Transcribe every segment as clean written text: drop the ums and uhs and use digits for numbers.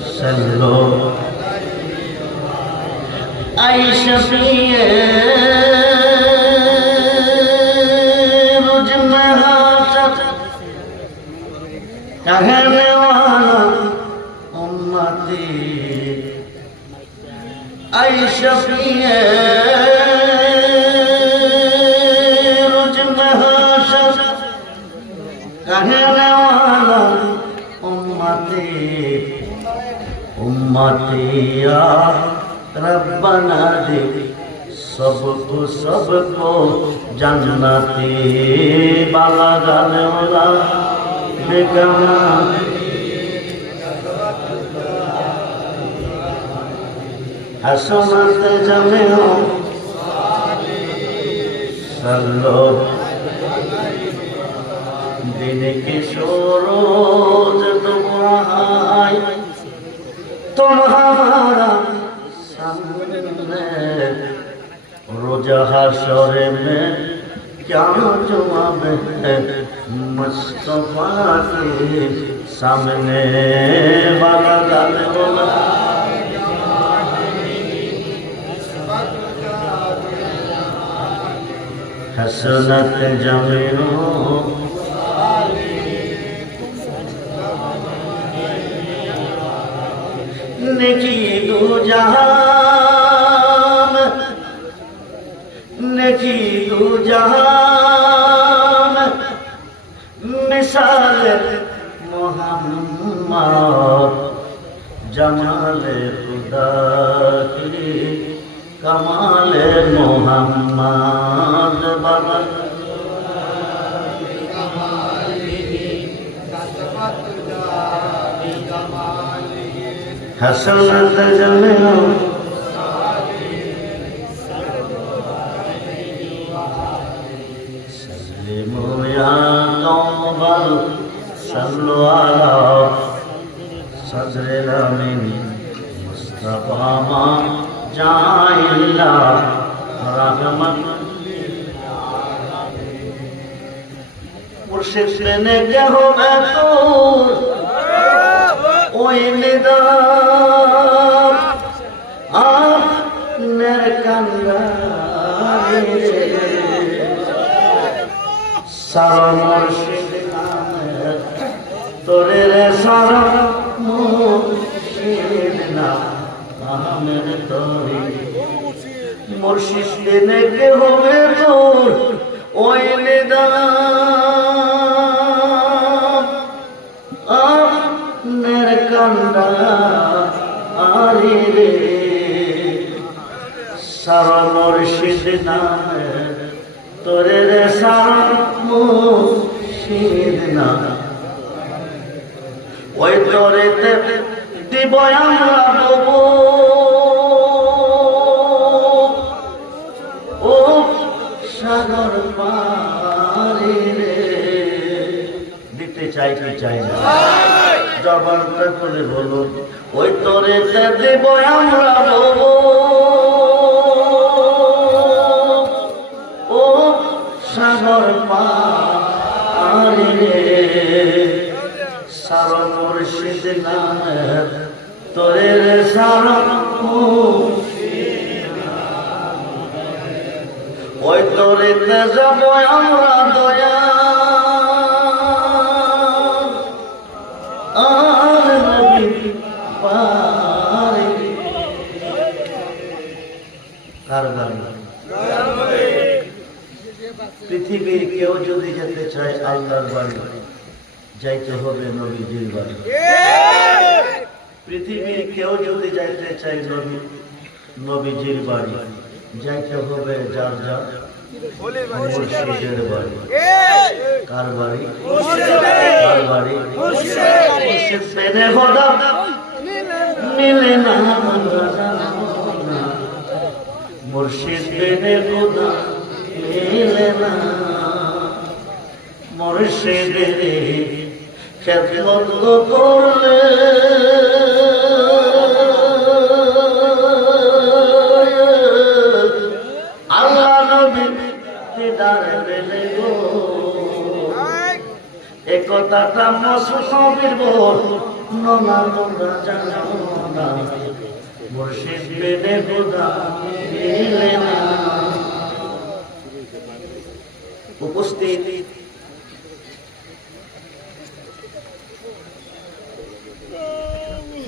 सल्लो आई शफीए रुज में हाशर कहने वाला उम्मती आई शफीए रुज में हाशर कहने वाला उम्मती उम्मतिया रब्बना दे सबको जन्नती बाला गाने वाला बेगमा हसनत जमे हो सल्लो दिन के सूरज दुआई तुम्हारा सामने रोजा हशर में क्या जवाब है मुस्तफा के सामने वाला गाने वाला हसनत जमीनो नेकी दो जहान नेकी दो जहान मिसाल मोहम्मद जमाल खुदा की कमाल मोहम्मद बाबा हसनत जमीनो सल्लिमो या कौमल सल्लु अला सदरिल अमीन मुस्तफा मा जाइल्ला रहमत मुर्शिद ने कहो मैं तो ओए निदान आपने कंगारे सारा मुर्शिद नाम तोरे रे सारा मुर्शिद नाम तोरे मुर्शिद ने के होवे तोर ओए निदान आरे रे सारा मुर्शिद नाम तोरे रे सारा मुर्शिद नाम ওই তোরে দিব আমরা দেবো ও সাগর পারে রে দিতে চাই কি চাই না জবানটা করে বলুন ওই তোরে দেব আমরা বলবো ও সাগর পারে রে সারা মুর্শিদ নামে তোরে রে সারা ওই তোরে যাব আমরা দয়া পৃথিবীর কেউ যদি যেতে চায় আল্লাহর বাড়ি যাইতে হবে নবীজির বাড়ি পৃথিবীর কেউ যদি যাইতে চায় নবীজির বাড়ি যাইতে হবে যার যার মুর্শিদের বাড়ি কার বাড়ি কার বাড়ি মুর্শিদ বিনে খোদা মিলে না মুর্শিদ বিনে খোদা মিলে না মুর্শিদের খেদমত করলে আল্লাহ নবী দিদার পেলে গো একথাটা মাসুম নবীর বল নোনা তোমরা জানো না মুর্শিদ বিনে খোদা মিলে না। উপস্থিত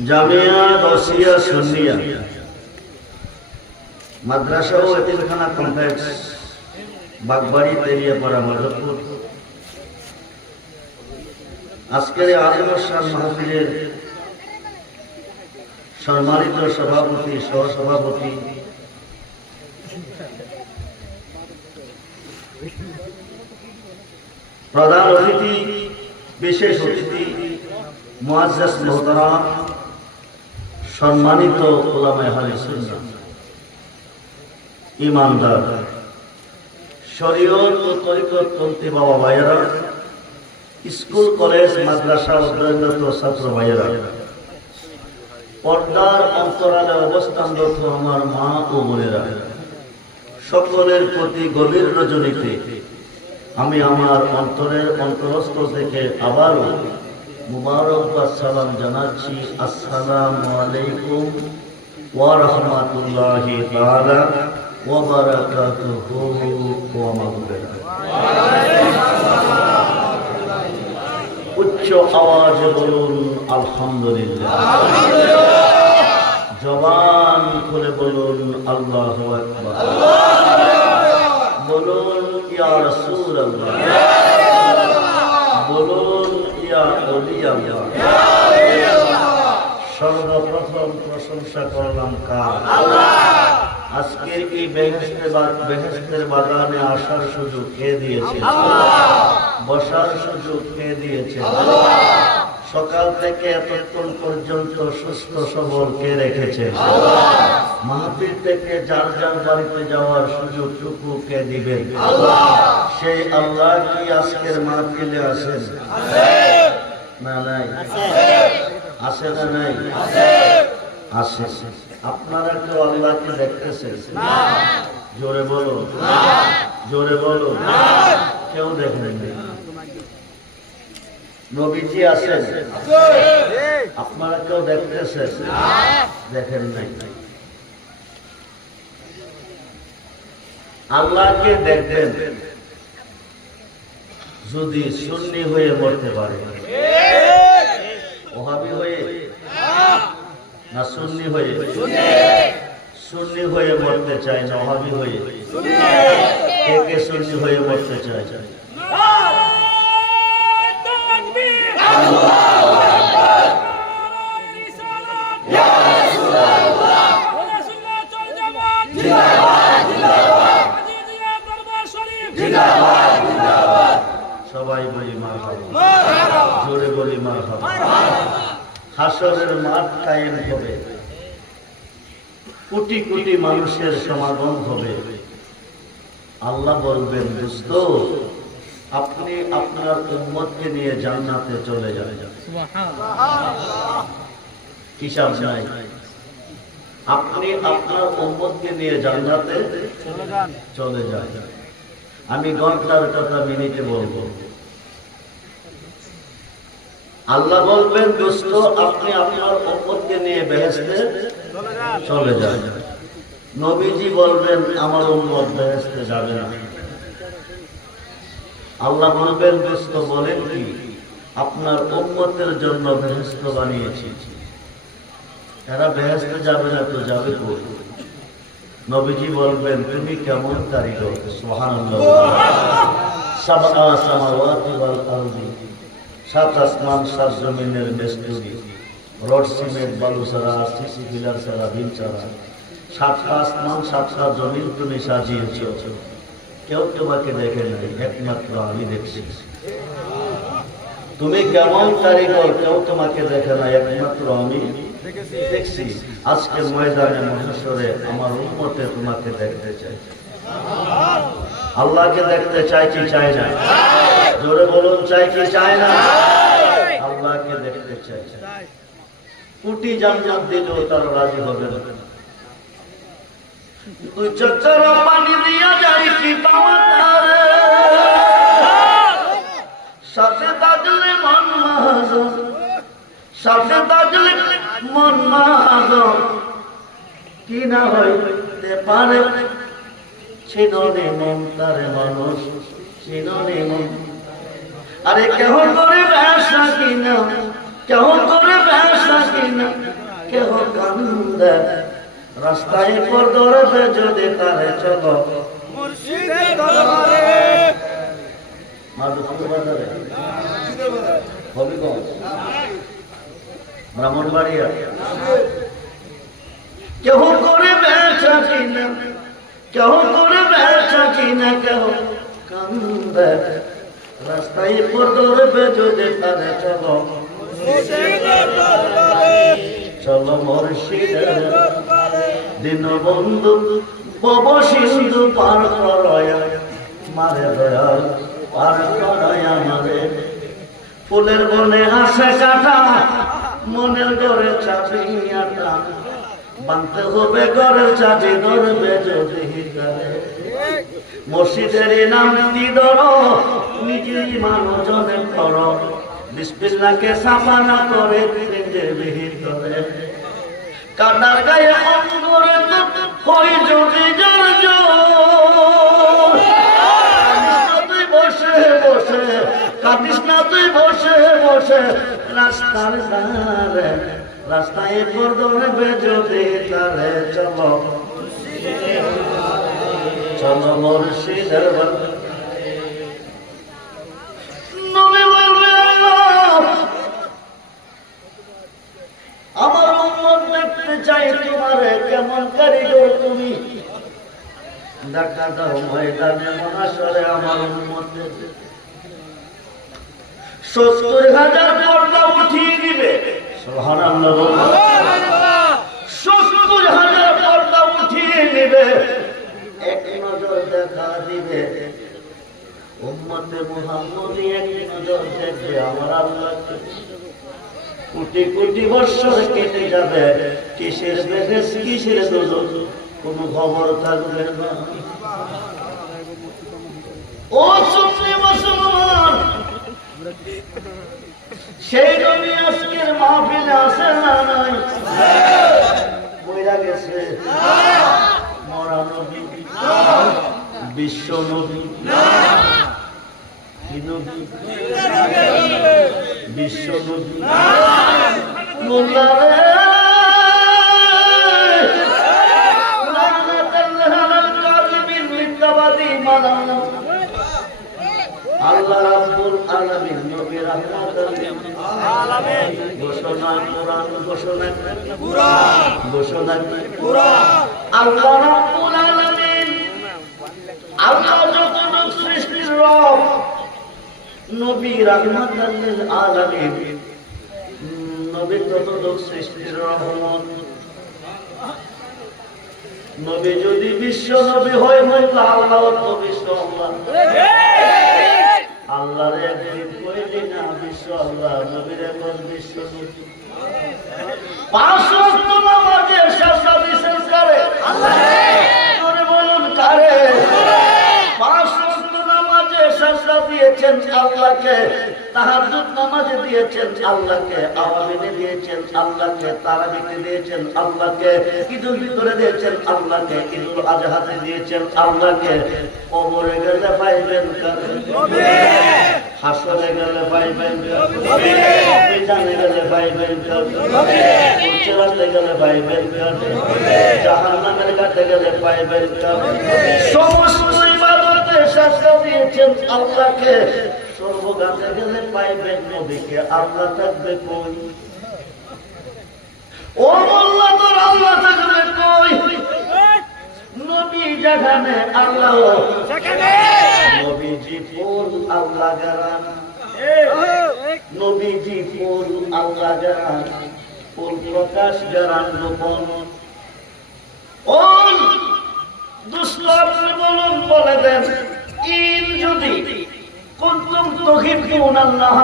জামিয়া রসিয়া সুন্নিয়া মাদ্রাসা ও এতিমখানা কমপ্লেক্স বাগবাড়ি তেলিয়াপাড়া মাধবপুর আজকের আজমশান মাহফিলের সম্মানিত সভাপতি সহসভাপতি প্রধান অতিথি বিশেষ অতিথি মুআজ্জাজ মুহতারাম সম্মানিত উলামায়ে আহলে সুন্নাহ ইমানদার শরীয়ত ও তরিকতপন্থী বাবা ভাইয়েরা স্কুল কলেজ মাদ্রাসা অধ্যয়নরত ছাত্র ভাইয়েরা পর্দার অন্তরালে অবস্থানরত আমার মা ও বোনেরা সকলের প্রতি গভীর রজনীতে আমি আমার অন্তরের অন্তরস্থ থেকে আবারও মুবারকবাদ সালাম জানাচ্ছি। আসসালামু আলাইকুম ওয়া রাহমাতুল্লাহি তাআলা ওয়া বারাকাতুহু ওয়া মাগফিরাতুহু। উচ্চ আওয়াজে বলুন আলহামদুলিল্লাহ, জবান খুলে বলুন আল্লাহু আকবার, বলুন ইয়া রাসূলুল্লাহ, বলুন ইয়া ওলি আল্লাহ। সর্বপ্রথম প্রশংসা করলাম কার? আজকের এই বেহেশতের বাগানে আসার সুযোগ কে দিয়েছে? বসার সুযোগ কে দিয়েছে? সকাল থেকে এতক্ষণ পর্যন্ত সুস্থ সবল কে রেখেছে? মাহফিল থেকে যার যার বাড়িতে যাওয়ার সুযোগটুকু কে দিবেন? সেই আল্লাহ কি আজকের মাহফিলে আছেন না নাই? আছে না নাই? আছে। আপনারা কেউ আল্লাহকে দেখতেছেন? জোরে বলো, জোরে বলো। কেউ দেখেন নাই। নবীজি আছেন? আপনারা কেউ দেখতেছেন? দেখেন নাই। আল্লাহকে দেখবেন যদি সুন্নি হয়ে মরতে পারে। ওহাবি হয়ে না সুন্নি হয়ে? সুন্নি হয়ে মরতে চায় না ওহাবি হয়ে? কে কে সুন্নি হয়ে মরতে চায়? সবাই বলি মারহাবা, জোরে বলি মারহাবা। হাসরের মাঠ কায়েম হবে, কোটি কোটি মানুষের সমাগম হবে। আল্লাহ বলবেন, দোস্ত আপনি আপনার উম্মতকে নিয়ে জান্নাতে চলে যান। হিসাব নাই। আপনি আপনার উম্মতকে নিয়ে জান্নাতে চলে যান। আমি ঘন্টার কথা মিনিটে বলবো। আল্লাহ বলবেন, দোস্ত আপনি আপনার উম্মতকে নিয়ে বেহেশতে চলে যান। নবীজি বলবেন, আমার উম্মত বেহেশতে যাবে না। আল্লাহ বলবেন, দোস্ত বলেন কি? আপনার উম্মতের জন্য বেহেশত বানিয়েছি। এরা বেহেশতে যাবে না তো যাবে কই? নবীজি বলবেন, তুমি কেমন কারিগর? সুবহানাল্লাহ। সাবআ সামাওয়াতি ওয়াল আরদি, সাত আসমান সাত জমিনের মিস্ত্রি, রড সিমেন্ট বালু ছাড়া, সিসি পিলার ছাড়া, বিল ছাড়া সাতটা আসমান সাতটা জমিন তুমি সাজিয়েছ। কেউ তোমাকে দেখে নাই, একমাত্র আমি দেখছি। তুমি কেমন কারিগর? কেউ তোমাকে দেখে নাই, একমাত্র আমি দেখছি। আজকে ময়দানে মহাশরে আমার উম্মতে তোমাকে দেখতে চাই। আল্লাহকে দেখতে চাই কি চাই না? জোরে বলুন, চাই কি চাই না? আল্লাহকে দেখতে চাই। কোটি জান্নাত দিলেও তারা রাজি হবে না। তুই চচ্চর পানি দিয়া যাই কি পাওয়া তারে, সাথে তাজরে মন মাহাজন, সাথে থাকলে মন মাদক কি না হইতে পারে, চিননে মন তারে মানুষ চিননে মন। আরে কেহ করে ব্যবসা কিনা, কেহ করে ব্যবসা কিনা, কেহ কান্দে রাস্তায় পর দরবে যদি তারে চলো মুর্শিদের দরবারে। মাধবপুর বাজারে, হবিগঞ্জ, ব্রাহ্মণবাড়িয়া, কেহ করে ব্যবসা কিনা, কেহ করে ব্যবসা কিনা, কেহ কান্দে রাস্তায় পর দরবে যদি তারে চলো মুর্শিদের দরবারে, চলো মুর্শিদের দরবারে। দীনবন্ধু ভব সিন্ধু পার করয় মারে দয়াল পার করয় আমারে। ফুলের বনে হাসে কাটা, মনের ঘরে চাপিয়াটা, বাঁধতে হবে ঘরের চাবি ধরবে যদি হিতারে। মসজিদের নামটি ধরো, নিজেই মানুষজনে করো, বিসমিল্লাহকে সাফানা করে দিলে ভিতরে। কাটার গায়ে অঙ্গরে হই যদি জোর জোর, তুই বসে বসে কাঁদিস না, তুই বসে বসে রাস্তার ধারে, রাস্তায় পর ধরবে যদি তারে চলো চলো মুর্শিদের দরবারে। নবী বলবে আমার উম্মত দেখতে চাই তোমারে কেমন কারিগর তুমি, দেখা দাও ময়দানে মহাশরে আমার উম্মত। ৭০,০০০ পর্দা উঠিয়ে দিবে, সুবহানাল্লাহ, ৭০,০০০ পর্দা উঠিয়ে নিবে, এক নজর দেখা দিবে উম্মতে মুহাম্মদী, এক নজর দেখবে আমার আল্লাহকে। কোটি কোটি বৎসর কেটে যাবে, কিসের বেহেশ কিসের দোজখ কোনো খবর থাকবে না। ও সুন্নি মুসলমান, সেই নবী আজকের মাহফিলে আসে না নাই? বইরা গেছে মরা নবী, বিশ্ব নবী, কি নবী? বিশ্ব নবী মোল্লা রে, আল্লাহ রাব্বুল আলামিন নবী রাহমাতুল লিল আলামিন ঘোষণা কোরআন, ঘোষণা কোরআন, ঘোষণা কোরআন। আল্লাহ রাব্বুল আলামিন, আল্লাহ যতটুক সৃষ্টির রব, নবী রাহমাতুল লিল আলামিন, নবী ততটুক সৃষ্টির রহমত। নবী যদি বিশ্ব নবী হয়, মোল্লা আল্লাহ তো বিশ্ব আল্লাহ। আল্লাহর একদিন কইলি না বিশ্ব আল্লাহ, নবীর এখন বিশ্ব নবী। ৫ ওয়াক্ত নামাজের শাসা বিশেষ করে আল্লাহ, করে বলুন কারে? ৫ ওয়াক্ত নামাজের শাসা দিয়েছেন আল্লাহকে, তাহাজ্জুদ নামাজে দিয়েছেন আল্লাহকে, আওয়ামিনে দিয়েছেন আল্লাহকে, তারাবিতে দিয়েছেন আল্লাহকে, ঈদুল ফিতরে দিয়েছেন আল্লাহকে, ঈদুল আজহাতে দিয়েছেন আল্লাহকে। কবরে গেলে পাইবেন কারে? হাসরে গেলে পাইবেন কারে? মিজানে গেলে পাইবেন কারে? উচ্চরাতে গেলে পাইবেন কারে? জাহান্নামের কাছে গেলে পাইবেন কারে? সমস্ত ইবাদতে শাসা দিয়েছেন আল্লাহকে, সর্বগাতে গেলে পাইবেন নবীকে। আল্লাহ থাকবে কই? ও মোল্লা, তোর আল্লাহ থাকবে কই? নবী যেখানে আল্লাহ সেখানে, নবীজি ফুল আল্লাহ গারান, নবীজি ফুল আল্লাহ গারান, ফুল প্রকাশ গারান গোপন। ও দুষ্ট বলুন, বলে দেন, ইন যদি কুনতুম তুহিব্বুনাল্লাহ,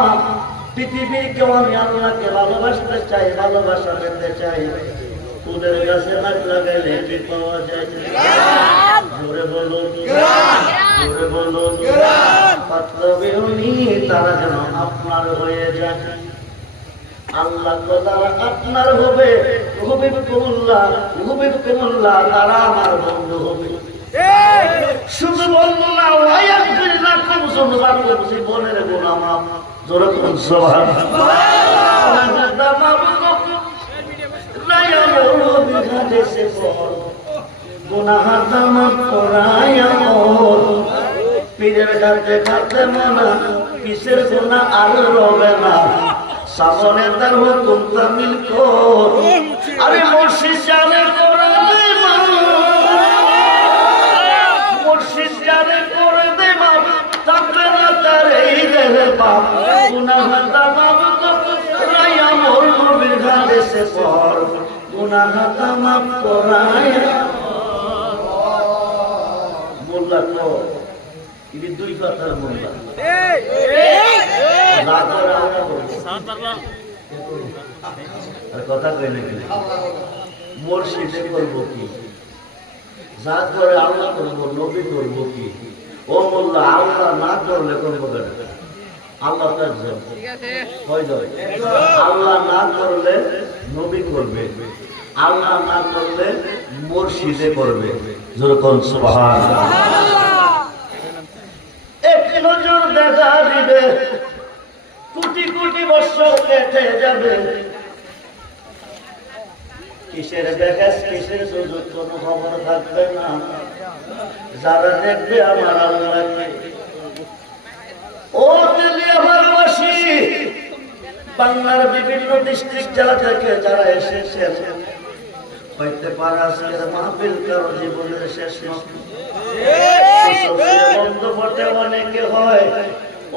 পৃথিবীর কেউ আমি আল্লাহকে ভালোবাসতে চাই, ভালোবাসা পেতে চাই, ফুলের গাছে নাক লাগাইলে কি পাওয়া যায়? জোরে বলুন, জোরে বলুন। পাতলা বেহুনি তারা যেন আপনার হয়ে যায়। আল্লাহ যারা আপনার হবে হুবিবকুমুল্লাহ তারা আমার বন্ধু হবে। শুধু বন্ধু না, ওয়ায়াগফিরলাকুম যুনুবাকুম, জীবনের গুনাহ মাফ। জোরে বলুন সুবহানাল্লাহ। পীরের কাছে কাছে মানা কিসের গুনাহ আর রবে না, সামনে তার হুকুম তামিল কর। আরে মুর্শিদ জানে কোরআনে মুর্শিদ জানে করে দে মাপ, তাকে না তার এই দেহে পাপ। গুনাহ তামাম করায়া মোর নবীর ঘাড়ে পর, গুনাহ তামাম করায়া। মোল্লা তো ইনি দুই কথার মোল্লা, কথা কই নাকি মুর্শিদে করবো কি, যা করে আল্লাহ করবো, নবী করবো কি? ও মোল্লা আল্লাহ না করলে করবো কেন? আল্লাহ তো আল্লাহ না করলে নবী করবে, আল্লাহ না করলে মুর্শিদে করবে। যেরকম সুবহানাল্লাহ। এক নজর দেখা দিবে, কোটি কোটি বছর কেটে যাবে, কিসের বেকাস কিসের সুযোগ কোনো খবর থাকবে না। যারা দেখবে আমার আল্লাহকে, ও দিল্লি আমার বাসী, বাংলার বিভিন্ন ডিস্ট্রিক্ট জেলা থেকে যারা এসেছেন, হইতে পারে আজকের মাহফিল কারো জীবনের শেষ বন্ধ পড়তে অনেকে হয়,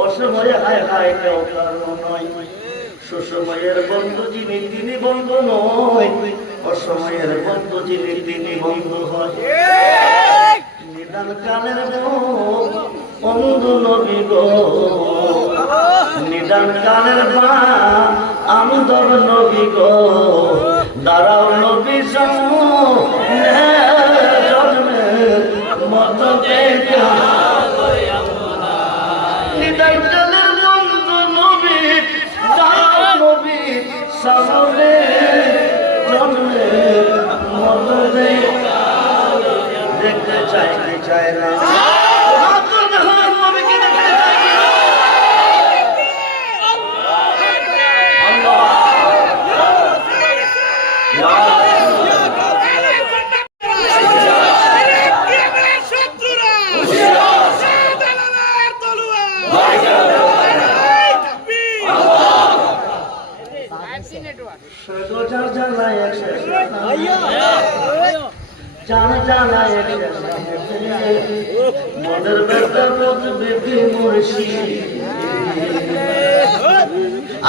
অসময়ে হায় হায় কেউ কারণ নয়। সুসময়ের বন্ধু যিনি তিনি বন্ধু নয়, অসময়ের বন্ধু যিনি তিনি বন্ধু হয়। নিদান কানের বন্ধু নবী গো, নিদান কানের মা আমদর নবী গো, দাঁড়াও নবী জন্মের মতো দেখা। নিদান কানের বন্ধু নবী, দাঁড়াও নবী সামনে জন্মের মতো দেখা। দেখতে চাইতে চায় না, মনের ব্যথা বুঝবে কি মুর্শিদ।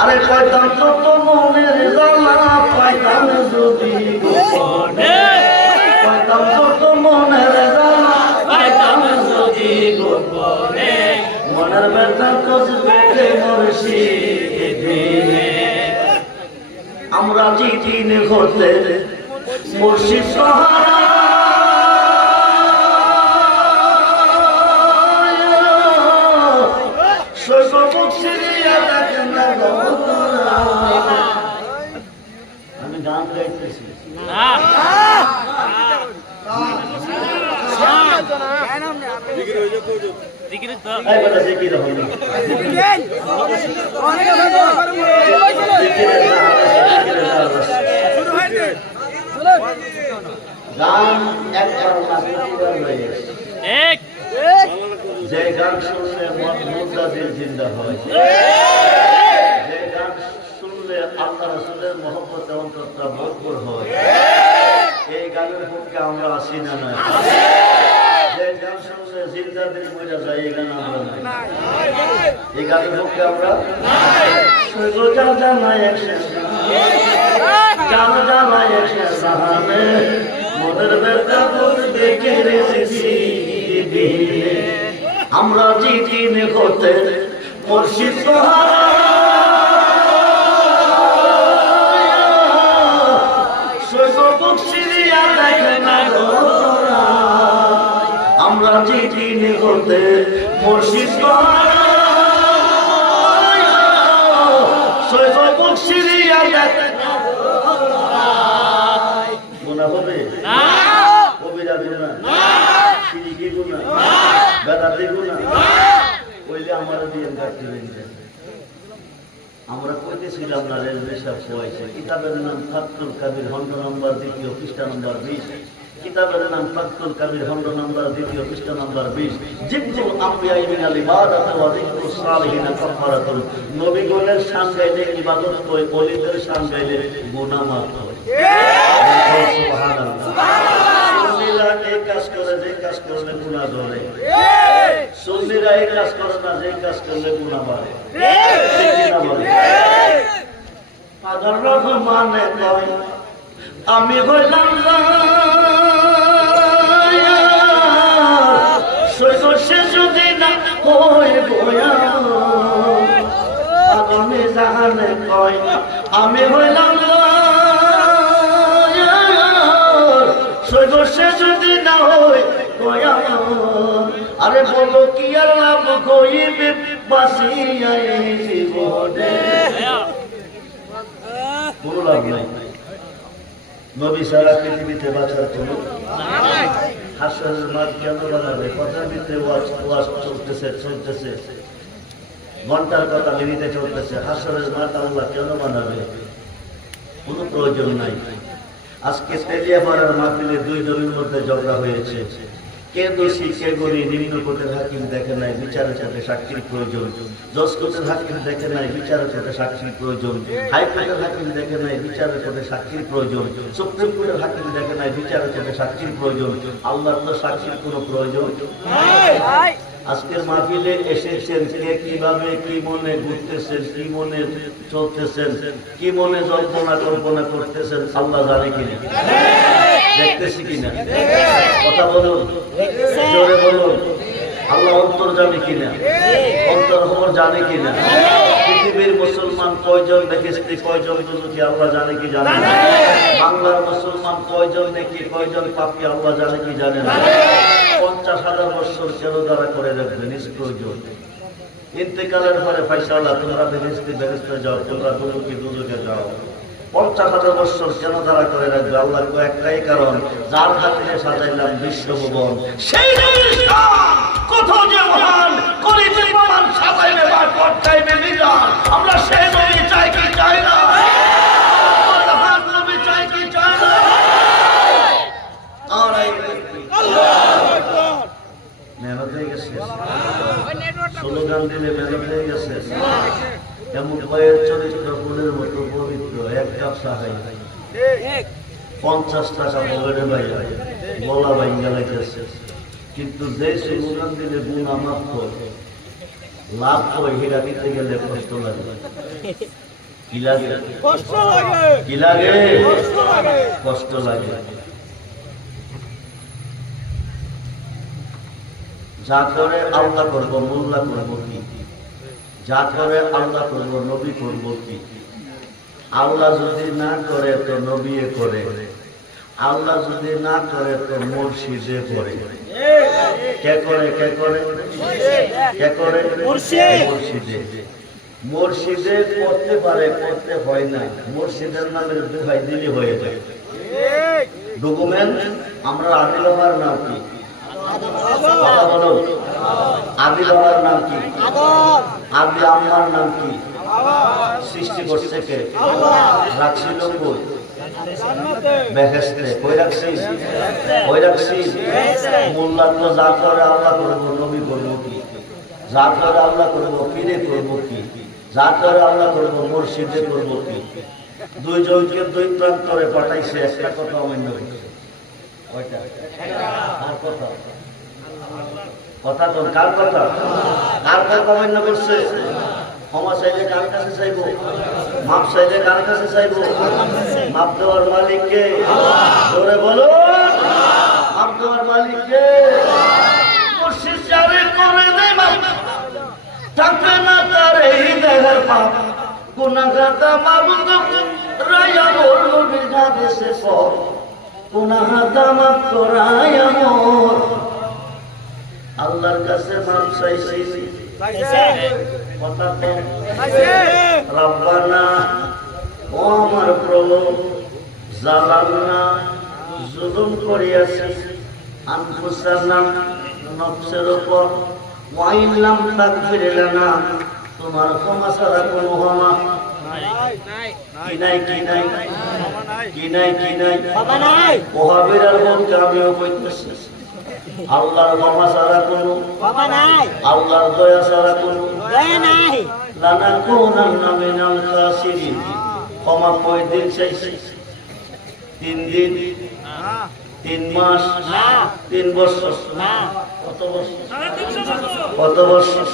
আরে কয়তাম তো মনের জ্বালা পাইতাম যদি গোপনে, কয়তাম তো মনের জ্বালা পাইতাম যদি গোপনে, মনের ব্যথা বুঝবে কি মুর্শিদ। আমরা চিঠিন হতে মুর্শিদ সহারা, আমি গান গাইতেছি গান যে গান শুনলে মুর্দাদের জিন্দা হয়, যে গান শুনলে আল্লাহ রাসূলের মহব্বতে অন্তরটা ভরপুর হয়, এই গানের পক্ষে আমরা আসি না নয়। যে গান শুনলে জিন্দাদের মজা যায়, এই গান আমরা নাই, এই গানের পক্ষে আমরা জানাই মনের ব্যথা দেখে রেখেছি। আমরা চিঠিন হতে মুর্শিদ সহারা, আমরা চিঠিন হতে মুর্শিদ সহারা, সিরিয়া গুনাহ হবে না, কবিরা গুনাহ না, শিরকি গুনাহ না, বেদাতি গুনাহ না, কইলে আমারে দিয়ে কাটতে দিবেন। আমরা কইতেছিলাম না রেলওয়ে সাহেব কইছে কিতাবের নাম ফাতুল কাবির খণ্ড নম্বর 2 পৃষ্ঠা নম্বর 20, কিতাবের নাম ফাতুল কাবির খণ্ড নম্বর 2 পৃষ্ঠা নম্বর 20, জিকরুল আমবিয়া মিনাল ইবাদাত ওয়া যিকরুস সালিহিন কাফারাতুন। নবীগণের শান গাইলে ইবাদত হয়, ওলিদের শান গাইলে গুনাহ মাফ হয়। সুবহানাল্লাহ। সুন্নিরা এই কাজ করে, যে কাজ করলে গুনাহ ধরে। সুন্নিরা এই কাজ করে না, যে কাজ করলে গুনাহ বাড়ে। পাগল রহমানে কয় আমি হইলাম সে যদি না হই বয়া। পাগলে জাহানে কয় আমি হইলাম সে যদি না হই বয়া। আরে বলো কি আর লাভ কইবে বাসিয়া জীবনে, কোনো লাভ নাই। নবী সারা পৃথিবীতে বাঁচার কোনো হাসরের মাঠ কেন বানাবে? কথার ভিতরে ওয়াজ চলতেছে, ঘন্টার কথা মিনিটে চলতেছে। হাসরের মাঠ আল্লাহ কেন বানাবে? কোনো প্রয়োজন নাই। আজকে তেলিয়াপাড়ার মাহফিলে 2 জনের মধ্যে ঝগড়া হয়েছে। কে দোষী কে গরি নিম্ন কোর্টের হাকিম দেখে নাই, বিচারের সাথে সাক্ষীর প্রয়োজন। জজ কোর্টের হাকিম দেখে নাই, বিচারের সাথে সাক্ষীর প্রয়োজন। হাইকোর্টের হাকিম দেখে নাই, বিচারের সাথে সাক্ষীর প্রয়োজন। সুপ্রিম কোর্টের হাকিম দেখে নাই, বিচারের সাথে সাক্ষীর প্রয়োজন। আল্লাহর তো সাক্ষীর কোনো প্রয়োজন নাই। আজকের মাহফিলে এসেছেন, কে কিভাবে কি মনে ঘুরতেছেন, কি মনে চলতেছেন, কি মনে জল্পনা কল্পনা করতেছেন আল্লাহ জানে কিনা, দেখতেছি কিনা? কথা বলুন, জোরে বলুন। আল্লাহ অন্তর জানে কিনা, অন্তর খবর জানে কিনা? পৃথিবীর মুসলমান কয়জন দেখেছি, কয়জন দুজনকে আল্লাহ জানে কি জানে না? বাংলার মুসলমান কয়জন দেখি, কয়জন পাপি আল্লাহ জানে কি জানে না? 50,000 বছর কেন দ্বারা করে রাখবে নিষ্প্রয়োজন। ইন্তেকালের পরে ফাইসালা তোমরা বেহেশতে যাও, তোমরা দুজকে যাও। 50,000 বছর কেন দ্বারা করে রাখবে? আল্লাহ একটাই কারণ, যার খাতিরে সাজাইলাম বিশ্বভুবন, সেই কত যে মহান করিতে প্রমাণ সাজাইবে বা পটকাইবে মিজান। আমরা সেই নবী চাই কি চাই না? মহান নবী চাই কি চাই না? আর মেহনত হয়ে গেছে, স্লোগান দিলে মেহনত হয়ে গেছে। এমন বয়ের চরিত্র ফুলের মতো পবিত্র, এক কাপ সাহাই 50 টাকা পকেটে বাইরে গলা ভাঙ্গা লাগতেছে। কিন্তু যে স্লোগান দিলে গুনাহ মাফ হয়, লাভ হয়, হেরা দিতে গেলে কষ্ট লাগে। কি লাগে? কি লাগে? কষ্ট লাগে। যা করে আল্লাহ করবো, মোল্লা করবো কি? যা করে আল্লাহ করবো, নবী করবো কি? আল্লাহ যদি না করে তো নবী করে, আল্লাহ যদি না করে তো মুর্শিদে করে। কে করে? কে করে? কে করে? মুর্শিদে। মুর্শিদে করতে পারে, করতে হয় না। মুর্শিদের নামে দোহাই দিলে হয়ে যায়। ডকুমেন্ট আমরা আদিল বাবার নাম কি? কথা বলো। আদি বাবার নাম কি? আদি আম্মার নাম কি? সৃষ্টি করছে কে? রাখছিল কই? বেহেশতে। কই রাখছি? কই রাখছি? মোল্লা তো যা করে আল্লাহ করবো, নবী করবো কি? যা করে আল্লাহ করবো, পীরে করবো কি? যা করে আল্লাহ করবো, মুর্শিদে করবো কি? 2 জনকে 2 প্রান্তরে পাঠাইছে, একটা কথা অমান্য করছে। কয়টা? আর কথা কথা তো কার কথা? কার কথা অমান্য করছে? ক্ষমা চাইলে কার কাছে চাইবো? মাপ চাইলে কার কাছে চাইবো? মাপ দেওয়ার মালিককে। জোরে বলো, মাপ দেওয়ার মালিককে। মুর্শিদ যারে করে দেয় মাপ, থাকে না তার এই দেহের পাপ। গুনাহগাতা মাবুদ রায়া বলল বিনা দেশে পর, গুনাহগাতা মাফ করায় আমর। আল্লাহর কাছে মাপ চাইছি, কথা তো রব্বানা ও আমার প্রভু জালালনা জুলুম করিয়াছি আনফুসানা নফসের উপর ওয়াইলাম তাগফির লানা তোমার ক্ষমা ছাড়া কোনো ক্ষমা কি নাই কি নাই কি নাই কি নাই ওহাবের আর বলতে আমিও কইতেছি আল্লাহর ক্ষমা ছাড়া কোনো ক্ষমা নাই আল্লাহর দয়া ছাড়া কোনো দয়া নাই লানাকুনান্না মিনাল খাসিরিন ক্ষমা কই দিন চাইছি 3 দিন 3 মাস 3 বছর কত বছর কত বছর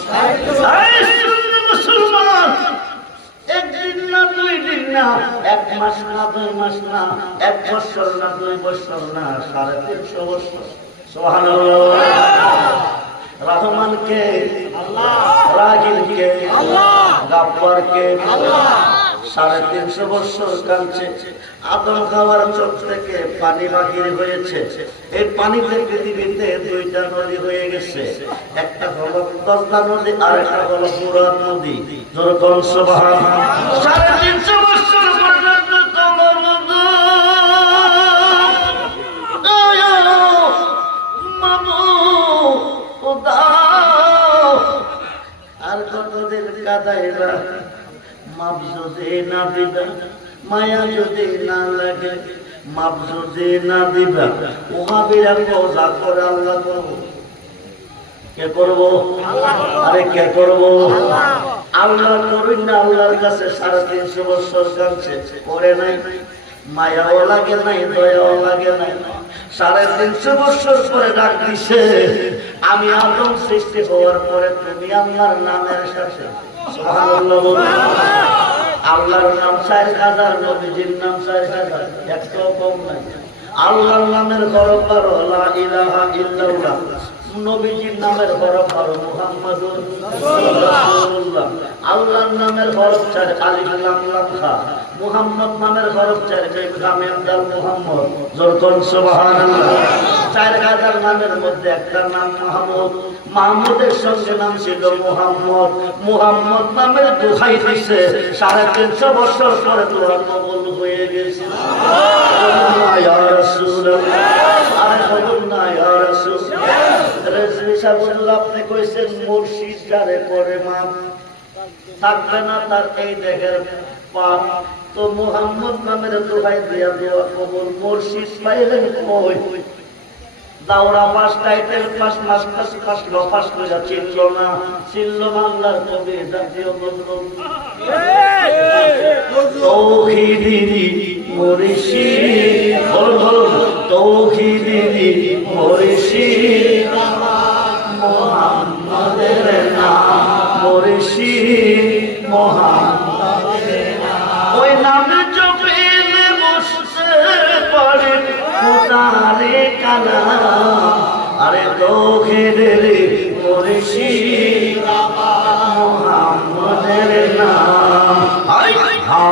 মুসলমান একদিন না 2 দিন না 1 মাস না 2 মাস না 1 বছর না 2 বছর না 350 বছর সুবহানাল্লাহ রহমান কে আল্লাহ রাহিম কে আল্লাহ গফফার কে আল্লাহ 350 বছর কালচে আদম খাওয়ার চোখ থেকে পানি বাহির হয়েছে এই পানিতে পৃথিবীতে 2টা নদী হয়ে গেছে একটা হলো দজলা নদী আর একটা হলো ফুরাত নদী যখন সুবহানাল্লাহ 350 বছর পর্যন্ত তোমার আর কতদিন কাঁদাইবা মাপ যদি না দিবা মায়া যদি না লাগে মাপ যদি না দিবা ওহাবিরা পূজা করে আল্লাহ করবো কে করবো আরে কে করবো আল্লাহ করুন না আল্লাহর কাছে 350 বছর কাঁদছে করে নাই মায়াও লাগে নাই দয়াও লাগে নাই 350 বছর পরে ডাক দিছে আমি আদম সৃষ্টি হওয়ার পরে তুমি আমার নামের সাথে সুবহানাল্লাহ আল্লাহর নাম 4000 নবীজির নাম 4000 একটু কম নাই আল্লাহর নামের হরফ 12 লা ইলাহা ইল্লাল্লাহ নবীজির নামের হরফ 12 মুহাম্মাদুর রাসূলুল্লাহ আল্লাহর নামের হরফ 4 আলিফ লাম লাম খা মুহাম্মদ নামের হরফ 4 কাইফ কামিম দাল মুহাম্মদ জোরকন সুবহানাল্লাহ 4000 নামের মধ্যে একটা নাম মাহমুদ মাহমুদের সঙ্গে নাম ছিল মুহাম্মদ মুহাম্মদ নামের দোহাই দিছে 350 বছর পরে তোর কবুল হয়ে গেছে সুবহানাল্লাহ ইয়া রাসূলুল্লাহ আর বলুন না ইয়া রাসূলুল্লাহ রেজভি সাহেব আপনি কইছেন মুর্শিদ যারে করে মাপ থাকবে না তার এই দেহের পাপ তো মুহাম্মদ নামের দোহাই দিয়া দেওয়া কবুল মুর্শিদ পাইলেন কই দাওরা pass title pass masters pass law pass করে চিনল না চিনল বাংলার কবি জাতীয় বন্ধন তৌহিদি মুর্শিদ বল বল তৌহিদি মুর্শিদ মুহাম্মাদের নাম মুর্শিদ মুহাম্মাদের নাম ওই নামে জপিলে বসতে পারে খোদারে কালাম আরে তৌহিদি মুর্শিদ মুহাম্মাদের নাম আই হা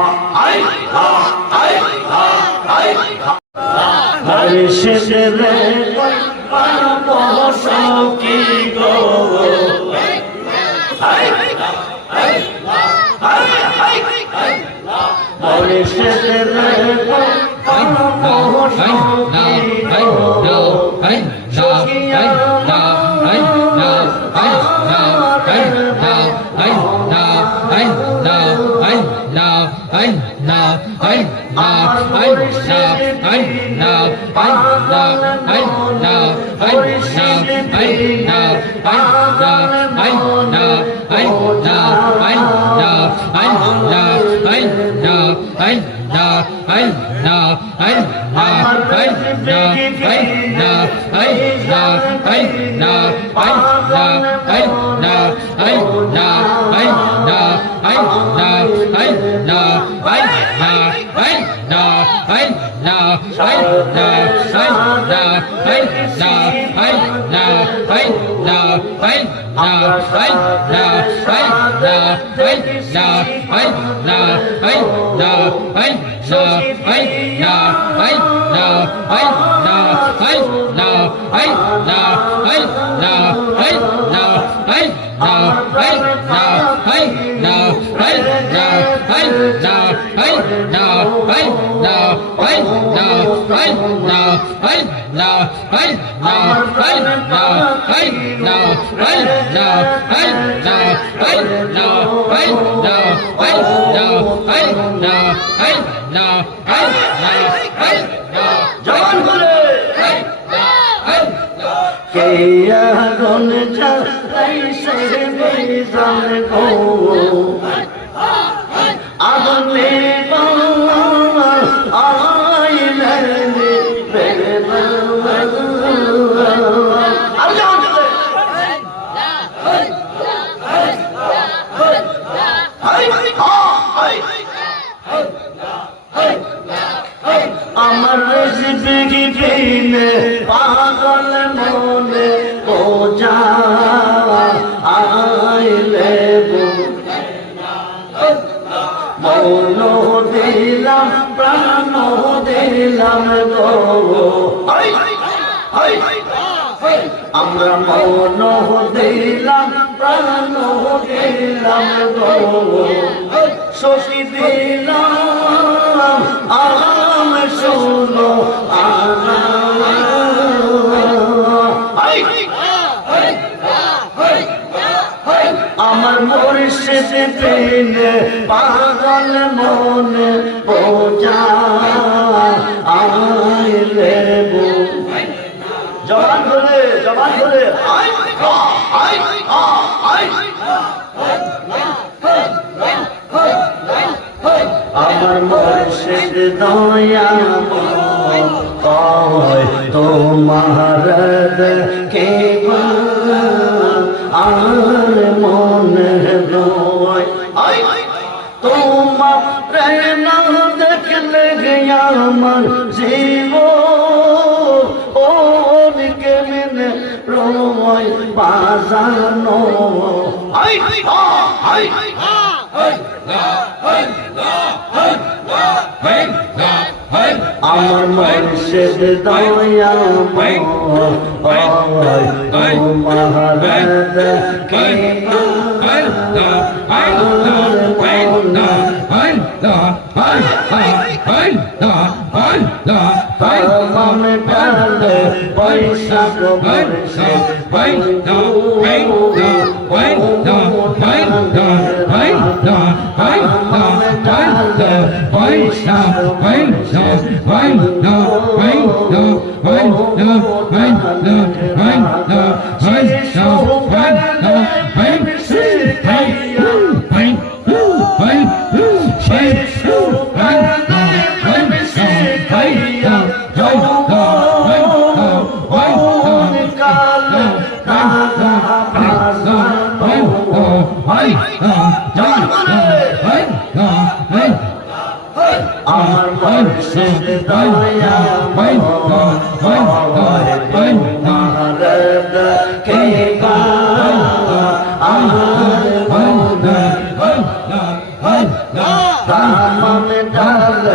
আই হা আই হা আই হা মুর্শিদ রে কি গো আই আই আই মুর্শিদ রে No. জবান করে কে আগুন জ্বালাইছে মিজান গো আগুনে আইলেন বেলা আর জবান করে আমার জিন্দগি বিনে পাগল মনে ও যা আইলে মন দিলাম প্রাণ দিলাম গো আমরা মন দিলাম প্রাণ দিলাম গো সখী দিলাম আরাম শোনো আমার মুর্শিদ প্রেমে পাগল মনে বোঝা আইলে জবান ধরে আমার মুর্শিদ দয়া তোমার কে আর মনে দোয় তোমার প্রেম দেখলে গিয়া আমার জীব ওর কেমনে রোয় বাজানো আমার মুর্শিদ দয়া তোমার কে আমি পালে পয়সা গোবরছে পয়সা আমার মুর্শিদ দয়া কে আমার ডাল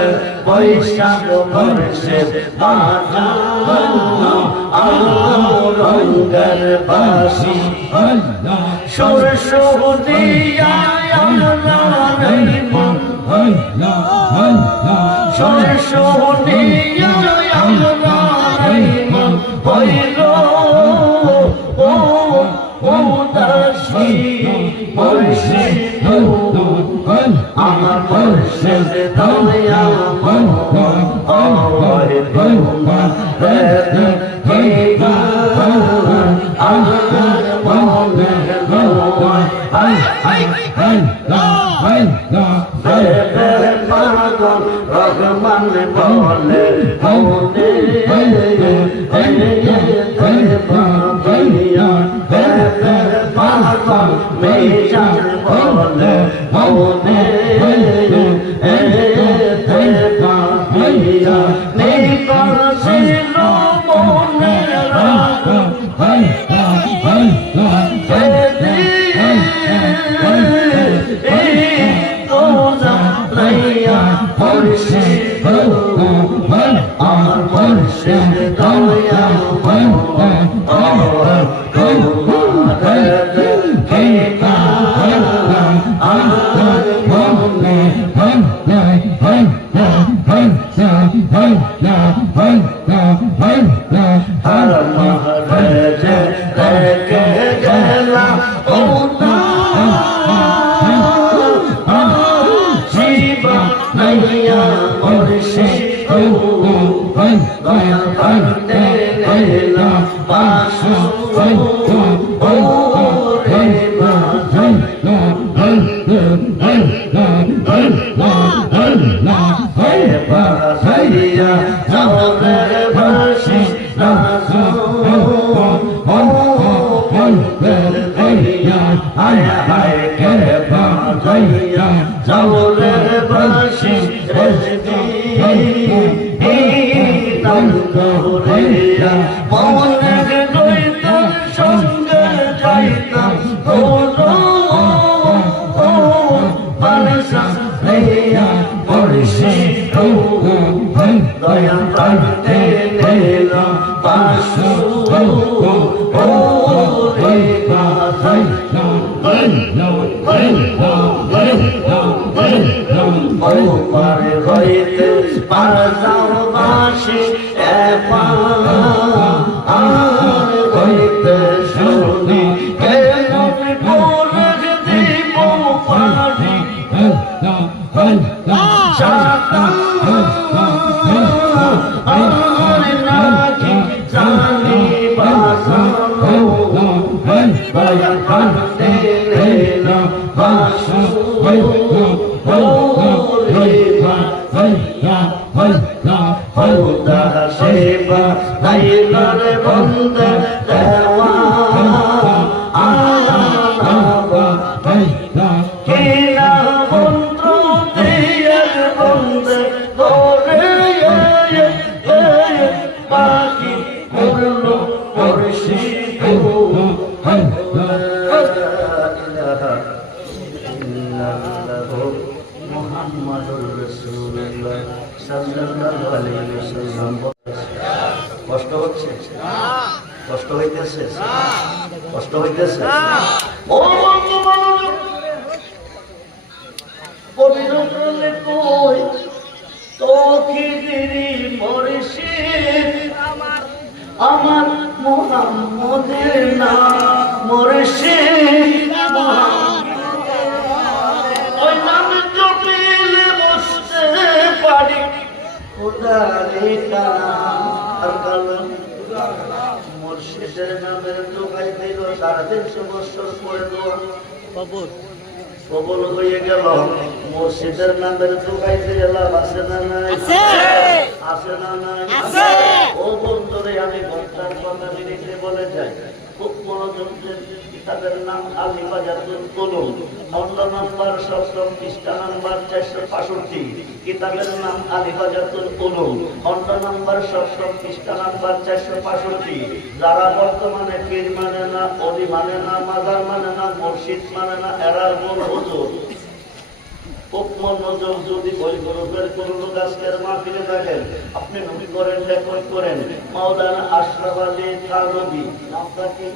বৈশাখ মুর্শিদ রঙ্গের বাসি সুর সুদিয়া সরসনিয়া হইল ও দাসী মুর্শিদ আমার মুর্শিদ দয়া রহমান বলে মেজান বলে আমার মুর্শিদ দয়া Hey, কষ্ট হচ্ছে, কষ্ট হইতেছে, কষ্ট হইতেছে। ও বন্ধু বান্ধব, পবিত্র কই তৌহিদেরই মুর্শিদ আমার মুহাম্মদের নাম মুর্শিদ, ওই নাম জপিলে বসতে পারি খোদারে কালাম আর কালাম। মুর্শিদের নামের দোহাই দিল 350 বছর পরে দোয়া কবুল হয়ে গেল। মুর্শিদের নামের দোহাই দিয়ে লাভ আছে না নাই? আছে না নাই? ও বন্ধুরে, আমি ঘন্টার কথা নিতে বলে যাই, খুব মনোযোগ দেন। কিতাবের নাম আলী বাজাতুল কুলুম, খণ্ড নাম্বার 7 পৃষ্ঠা নাম্বার 465। কিতাবের নাম আলী বাজাতুল কুলুম, খণ্ড নাম্বার 7 পৃষ্ঠা নাম্বার 465। যারা বর্তমানে পীর মানে না, অলি মানে না, মাজার মানে না, মুর্শিদ মানে না, এরার মূল হুজুর। খুব মনোযোগ যদি ওই গ্রুপের কোন লোক আজকের মাহফিলে থাকেন, আপনি নবী করেন, রেকর্ড করেন। মাওলানা আশরাফ আলী থানভী, নামটা কি?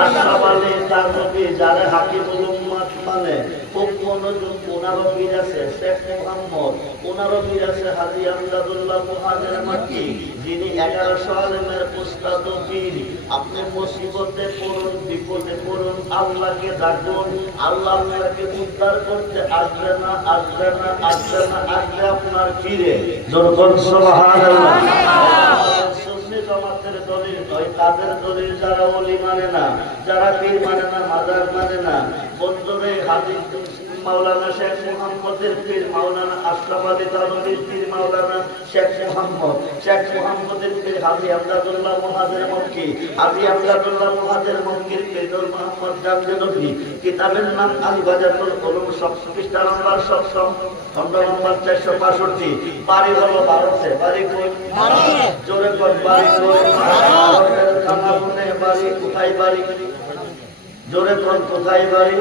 আশরাফ আলী থানভী, যারা হাকিমুল উম্মাত মানে। খুব মনোযোগ, ওনারও পীর আছে শেখ মুহাম্মদ, ওনারও পীর আছে হাজী আমদাদুল্লাহ মুহাজির মাক্কি, যিনি 1100 আলেমের উস্তাদ ও পীর। আপনি মুসিবতে পড়ুন, বিপদে পড়ুন, আল্লাহকে ডাকুন, আল্লাহ আপনাকে উদ্ধার করতে আসবে না, আসবে না, আসবে না, আসবে আপনার ফিরে। জোরকন সুবহানাল্লাহ। সুন্নি জামাতের দলিল নয়, তাদের দলিল যারা ওলি মানে না, যারা পীর মানে না, মাজার মানে না। বন্ধুরে, হাদিস মাওলানা শেখ মুহাম্মদের পীর মাওলানা আশরাফ আলী থানভীর পীর মাওলানা শেখ মুহাম্মদ, শেখ মুহাম্মদের পীর হাজী আমদাদুল্লাহ মুহাজির মক্কি, হাজী আমদাদুল্লাহ মুহাজির মক্কির পীর নূর মোহাম্মদ জামজেদভি। কিতাবের নাম আলী বাজাতুল কুলুম, পৃষ্ঠা নাম্বার 7 খণ্ড নাম্বার 465। বাড়ি হলো ভারতে। বাড়ি কই? জোরে কর, বাড়ি কই? ভারতের থানাগুনে বাড়ি। কোথায় বাড়ি? জোরে কর, কোথায় বাড়ি?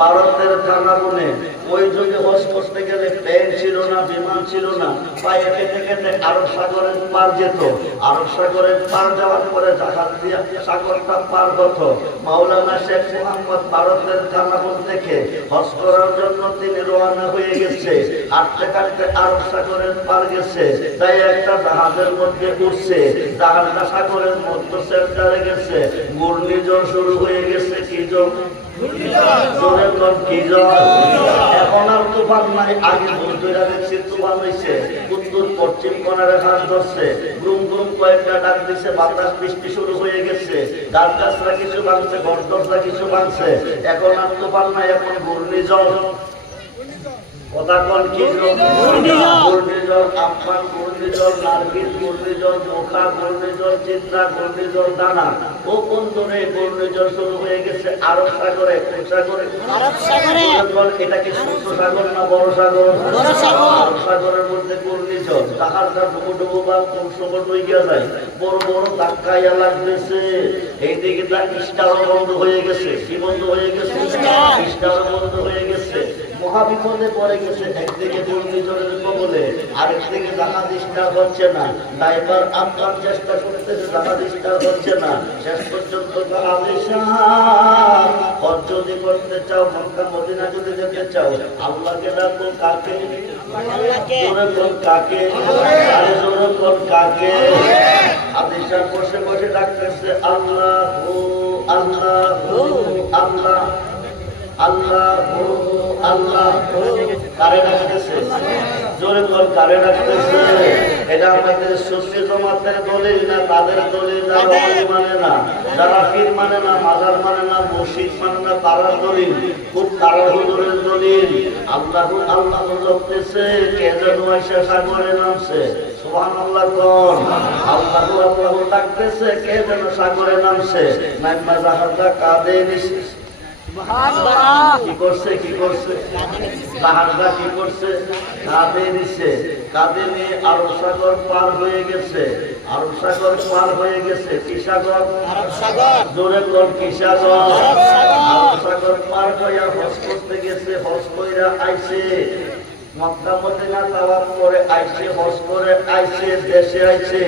ভারতের থানাগুনে। ওই যুগে হজ করতে গেলে প্লেন ছিল না, বিমান ছিল না, পায়ে কেটে কেটে আরব সাগরের পার যেত। আরব সাগরের পার যাওয়ার পরে জাহাজ দিয়ে সাগরটা পার হতো। মাওলানা শেখ মোহাম্মদ ভারতের কানাপুর থেকে হজ করার জন্য তিনি রওনা হয়ে গেছে। হাঁটতে হাঁটতে আরব সাগরের পার গেছে, তাই একটা জাহাজের মধ্যে উঠছে। জাহাজটা সাগরের মধ্য সেন্টারে গেছে, ঘূর্ণিঝড় শুরু হয়ে গেছে। কি ঝড়? এখন আর তুফান নাই, আগে বন্ধুরা দেখছি তুফান হয়েছে। উত্তর পশ্চিম কোণারে হাত ধরছে, গুম গুম কয়েকটা ডাক দিছে, বাতাস বৃষ্টি শুরু হয়ে গেছে। গাছ গাছরা কিছু ভাঙছে, ঘর দরজা কিছু ভাঙছে। এখন আর তুফান নাই, এখন ঘূর্ণিঝড়। কথা কোন কি? ঘূর্ণিঝড় আমফান, ঘূর্ণিঝড় নার্গিস, ঘূর্ণিঝড় মোখা, ঘূর্ণিঝড় চিত্রা, ঘূর্ণিঝড় দানা। ও বন্ধুরে ঘূর্ণিঝড় শুরু হয়ে গেছে আরব সাগরে। কোন সাগরে? আরব সাগরে। এটা কি ছোট সাগর না বড় সাগর? বড় সাগর। আরব সাগরের মধ্যে ঘূর্ণিঝড়, জাহাজটা ডুবো ডুবো বা কোন সময় ডুবে যায়, বড় বড় ধাক্কাইয়া লাগতেছে। এইদিকে তার স্টারও বন্ধ হয়ে গেছে। কি বন্ধ হয়ে গেছে? স্টারও বন্ধ হয়ে গেছে। মহাবিপদে পড়ে গেছে। একদিকে ঘূর্ণিঝড়ের কবলে, আরেকদিকে জাহাজ স্টার হচ্ছে না। ড্রাইভার আপ্রাণ চেষ্টা করতেছে, জাহাজ স্টার হচ্ছে না। শেষ পর্যন্ত যদি করতে চাও, মক্কা মদিনা যদি যেতে চাও, আল্লাহকে ডাকো। কাকে? কাকে? আরে জোরে বল কাকে? আদিশা বসে বসে ডাকতেছে আল্লাহ আল্লাহ আল্লাহ আল্লাহ আল্লাহ। কারে ডাকতেছে? জোরে বল কারে ডাকতেছে? এটা আমাদের সুন্নি জামাতের দলিল না তাদের দলিল? যারা ওলি মানে না, যারা পীর মানে না, মাজার মানে না, মসজিদ মানে না, তারা দলিল। খুব তারা হুজুরের দলিল। আল্লাহ আল্লাহ জপতেছে, কে যেন এসে সাগরে নামছে। সুবহানাল্লাহ কোন? আল্লাহ আল্লাহ ডাকতেছে, কে যেন সাগরে নামছে। নাইমা জাহাজটা কাঁদে নিছে। কি করছে? কি করছে? জাহাজটা কি করছে? কাঁদে নিছে। কাঁদে নিয়ে আরব সাগর পার হয়ে গেছে। আরব সাগর পার হয়ে গেছে। কি সাগর? আরব সাগর। জোরে বল কি সাগর? আরব সাগর পার হইয়া হজ করতে গেছে। হজ কইরা আইছে, মক্কা মদিনা তাওয়াফ করে আইছে, হজ করে আইছে, দেশে আইছে।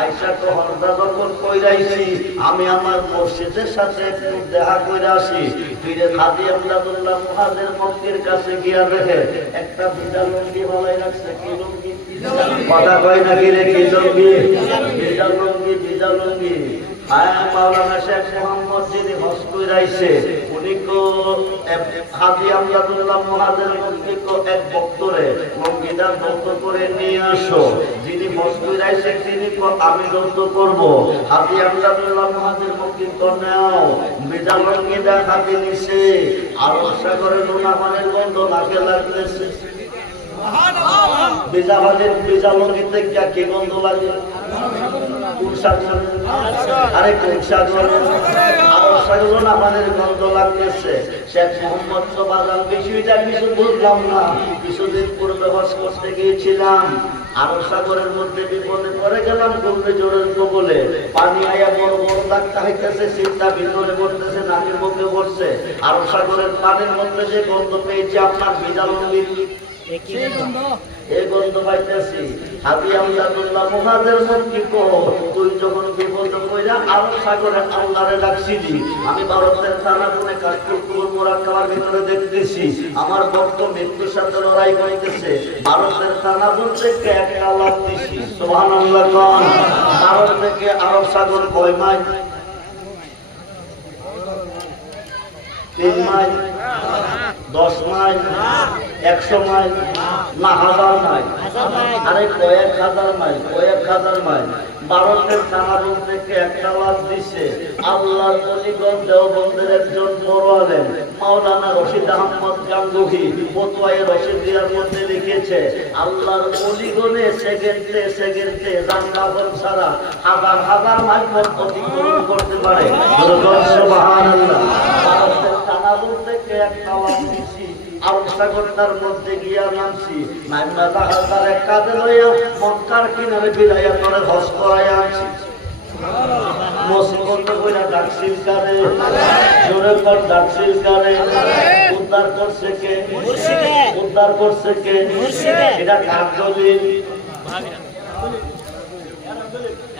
আইসা তো হজটা যখন কইরাইছি, আমি আমার মসজিদের সাথে একটু দেখা করে আসি। ফিরে হাজি আমদাদুল্লাহ মুহাজির মক্কির কাছে গিয়া দেখে একটা বিজা লুঙ্গি বলাই রাখছে। কি লুঙ্গি? কথা কয় নাকি রে? কি লুঙ্গি? বিজা লুঙ্গি, বিজা লুঙ্গি। মাওলানা শেখ মোহাম্মদ যিনি হজ কইরাইছে, উনি কো হাজি আমদাদুল্লাহ মুহাজির মক্কি কো এক ভক্তরে লুঙ্গিটা যৌত করে নিয়ে আসো। যিনি হজ কইরাইছে তিনি কো আমি যৌত করব। হাজি আমদাদুল্লাহ মুহাজির মক্কি কো নাও। বিজা লুঙ্গিটা হাতে নিছে। আরব সাগরে নোনা পানির গন্ধ নাকে লাগতেছে। বিজা লুঙ্গিতে কি গন্ধ লাগে? কোন সাগর? আরে কোন সাগর? আরব সাগর আমাদের গন্ধ লাগতেছে। শেখ মোহাম্মদ সোবাজান বিষয়টা কিছু বুঝলাম না। কিছুদিন পূর্বে হজ করতে গিয়েছিলাম, আরব সাগরের মধ্যে বিপদে পড়ে গেলাম। ঘূর্ণিঝড়ের কবলে পানি আয়া বড় বড় ধাক্কা হইতেছে, চিন্তা ভিতরে পড়তেছে, নাকের মুখে পড়ছে। আরব সাগরের পানির মধ্যে যে গন্ধ পেয়েছি, আপনার বিজা লুঙ্গি এই গন্ধ পাইতেছি। হাজি আমদাদুল্লাহ মুহাজির মক্কি কো তুই যখন বিপদ কইরা আরব সাগরে আল্লাহরে ডাকছিলি, আমি ভারতের থানাপুরে কাশপুর মোরাক্কাবার ভিতরে দেখতেছি আমার ভক্ত মৃত্যুর সাথে লড়াই করতেছে। ভারতের থানাপুর থেকে একটা লাভ দিছি। সুবহানাল্লাহ কোন? ভারত থেকে আরব সাগর কয় মাইল? 3 মাইল, 10 মাইল, 100 মাইল না 1000 মাইল? আরে কয়েক হাজার মাইল, কয়েক হাজার মাইল। ভারতের থানাপুর থেকে একটা লাভ দিছে। আল্লাহর অলিগণ দেওবন্দের একজন বড় আলেম মাওলানা রশিদ আহমদ গাঙ্গুহি ফতোয়ায়ে রশিদিয়ার মধ্যে লিখেছে, আল্লাহর অলিগণে সেকেন্ডে সেকেন্ডে জান্নাত ছাড়া হাজার হাজার মাইল পথ অতিক্রম করতে পারে। সুবহানাল্লাহ। ভারতের থানাপুর থেকে একটা লাভ দিছি, আরব সাগরটার মধ্যে গিয়া নামছি। নাইমা জাহাজটারে কাঁধে লইয়া মক্কার কিনারে বিলাইয়া করে হজ করাইয়া আনছি। মুসিবত কইরা ডাকছিল কারে, জোরে কর ডাকছিল কারে, উদ্ধার করছে কে? উদ্ধার করছে কে? এটা কার দলিল?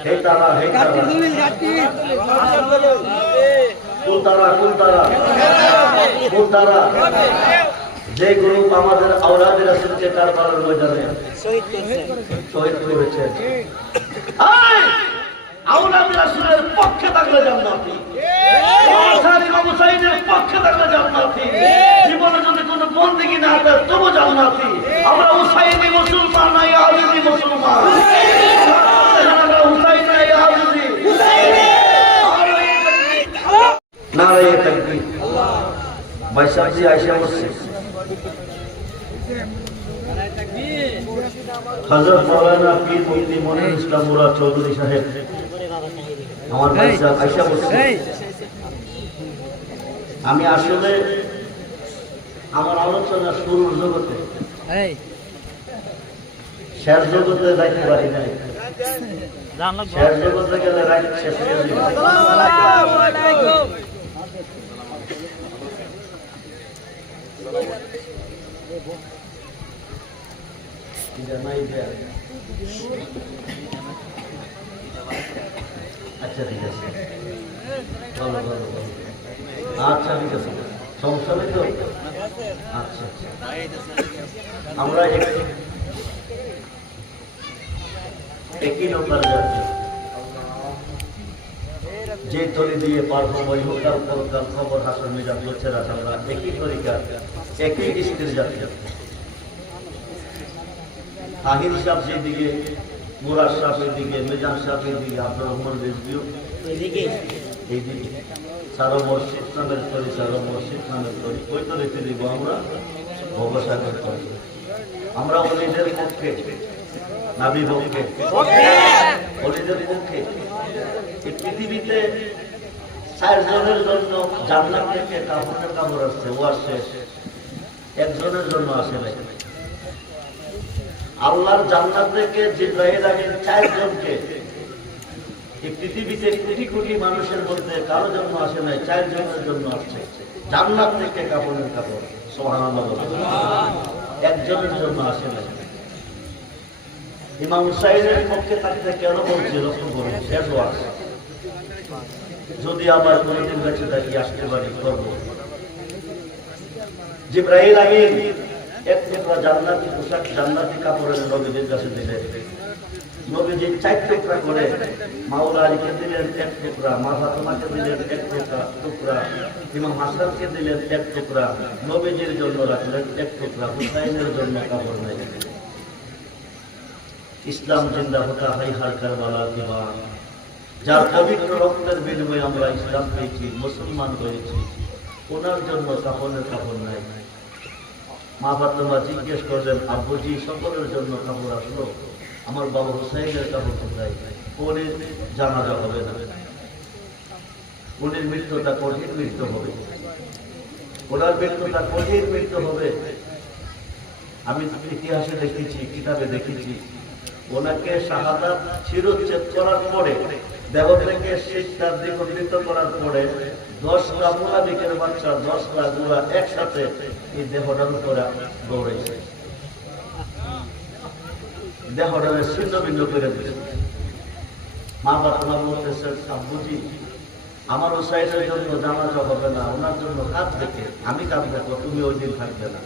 হে তারা, হে তারা, কোন তারা, কোন তারা, কোন তারা? যে গ্রুপ আমাদের আওলাদ রাসূলকে কারবালার ময়দানে শহীদ করেছে, আওলাদ রাসূলের পক্ষে থাকলে জান্নাতি, হাসান ইমাম হুসাইনের পক্ষে থাকলে জান্নাতি, জীবনে যদি কোনো বন্দেগী না করে তবু জান্নাতি। আমরা হুসাইনি মুসলমান না, ইয়াজিদি মুসলমান। আমরা হুসাইনি না, ইয়াজিদি। নারায়ে তাকবীর। বাইশাখী আয়েশা মসজিদ হযরত মাওলানা পীর মুফতি মনির ইসলাম মুরাদ চৌধুরী সাহেব, আমার ভাই সাহেব আয়েশা মসজিদ। আমি আসলে আমার আলোচনা শুরুর জগতে, শেষ জগতে যাইতে পারি নাই। শেষ জগতে গেলে রাত শেষ হয়ে যাবে। আচ্ছা ঠিক আছে, ভালো ভালো ভালো। আচ্ছা ঠিক আছে, সমস্যা নেই তো? আচ্ছা আচ্ছা, আমরা একই নম্বর যাচ্ছি। যে তরি দিয়ে পারবো ওই হোকাল পরকাল খবর হাসন মিজান করছে রাত, আমরা একই তরিকা একই স্ত্রীর যাচ্ছি। আহির সাহেব যেদিকে, মুরাদ সাহেবের দিকে, মিজান সাহেবের দিকে, আব্দুর রহমান রেজবিও এইদিকে, সারা মসজিদ নামের তরি, সারা মসজিদ নামের তরি, ওই তরিতে দিব আমরা ভবসাগর তরি। আমরা অলিদের পক্ষে, নাবি পক্ষে, অলিদের পক্ষে। এই পৃথিবীতে 4 জনের জন্য জান্নাত থেকে কাপড়ের কাপড় আসছে, ও আসছে, একজনের জন্য আসে নাই। আল্লাহর জান্নাত থেকে জিবরাইল আমিন 4 জনকে, এই পৃথিবীতে কোটি কোটি মানুষের মধ্যে কারো জন্য আসে নাই, 4 জনের জন্য আসছে জান্নাত থেকে কাপড়ের কাপড়। সুবহানাল্লাহ, একজনের জন্য আসে নাই। ইমাম হুসাইনের পক্ষে থাকতে কেন বলছি লক্ষ্য করুন, শেষ ওয়াজ। যদি আবার কোনদিন বেঁচে থাকি আসতে পারি করবো। জিবরাইল আমিন এক টুকরা জান্নাতি পোশাক, জান্নাতি কাপড়ের নবীদের কাছে দিলেন। নবীজি 4 টুকরা করে মাওলা আলীকে দিলেন 1 টুকরা, মা ফাতেমাকে দিলেন 1 টুকরা, ইমাম হাসানকে দিলেন 1 টুকরা, নবীজির জন্য রাখলেন 1 টুকরা, হুসাইনের জন্য কাপড় নাই। ইসলাম জিন্দা হতা হাই হার কারবালা কি বাত, যার পবিত্র রক্তের বিনিময়ে আমরা ইসলাম পেয়েছি, মুসলমান হয়েছি, ওনার জন্য কাপড়ের কাপড় নাই। মা ফাতেমা জিজ্ঞেস করলেন, আব্বুজি সকলের জন্য কাপড় আসলো, আমার বাবা হুসাইনের কাপড় কোথায়? ওনের জানাজা হবে না, ওনের মৃত্যুটা কঠিন মৃত্যু হবে, ওনার মৃত্যুটা কঠিন মৃত্যু হবে। আমি ইতিহাসে দেখেছি, কিতাবে দেখেছি, ওনাকে শাহাদাত শিরোচ্ছেদ করার পরে, দেহ থেকে শিরটা দ্বিখণ্ডিত করার পরে 10টা মুনাফিকের বাচ্চা, 10টা গুড়া একসাথে এই দেহটার উপরে দৌড়েছে, দেহটাকে ছিন্ন ভিন্ন করে দিয়েছে। মা ফাতেমা বলতেছেন, আব্বুজি আমার হুসাইনের জন্য জানাজা হবে না, ওনার জন্য কাঁদ দেখে আমি কাঁদবো, তুমি ওই দিন থাকবে না,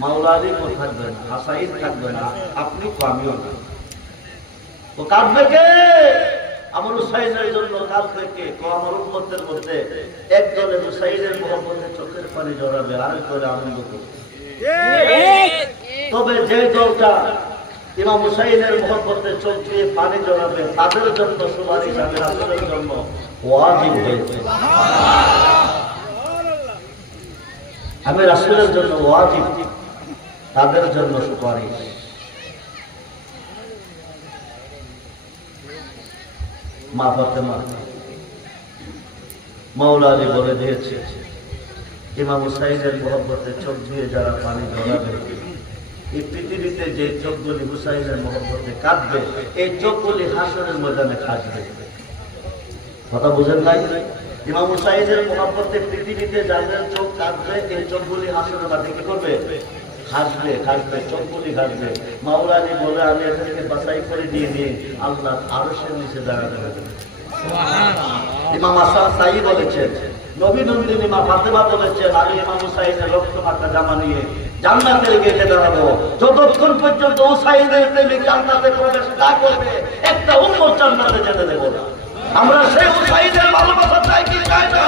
মাওলা আলীও থাকবে না, হাসাইন থাকবে না, আপনি তো আমিও না। তো কাঁদবে কে? আমার হুসাইনের জন্য কাঁদবে কে? আমার উম্মতের মধ্যে একজনের হুসাইনের মহব্বতে চোখের পানি জড়াবে, আরেকজনে আনন্দ করবে। তবে যে দলটা ইমাম হুসাইনের মহব্বতে চোখ দিয়ে পানি জড়াবে, তাদের জন্য সুপারিশ আমি রাসূলের জন্য ওয়াজিব হয়েছে। আমি রাসূলের জন্য ওয়াজিব, তাদের জন্য সুপারিশ। মা ফাতেমা, মাওলা আলী বলে দিয়েছে, ইমাম হুসাইনের মহব্বতে চোখ দিয়ে যারা পানি জড়াবে, এই পৃথিবীতে যে চোখগুলি হুসাইনের মহব্বতে কাঁদবে, এই চোখগুলি হাসরের ময়দানে কাঁদবে। কথা বুঝেন নাই? ইমাম হুসাইনের মোহাব্বতে পৃথিবীতে যাদের চোখ কাঁদবে, এই চোখগুলি হাসরের মাঠে কি করবে? হাসবে, হাসবে, চোখগুলি হাসবে। মাওলা আলী বলে, আমি এদেরকে বাছাই করে নিয়ে আল্লাহ আরশের নিচে দাঁড়াতে হবে। ইমাম হাসান সাঈ বলেছেন, নবী নন্দিনী মা ফাতেমা বলেছেন, আমি ইমাম হুসাইনের রক্ত মাখা জামা নিয়ে জান্নাতের গেটে দাঁড়াবো। যতক্ষণ পর্যন্ত হুসাইনের প্রেমিক জান্নাতে প্রবেশ না করবে, একটা উম্মত জান্নাতে যেতে দেব না। আমরা সেই হুসাইনের ভালোবাসা চাই কি চাই না?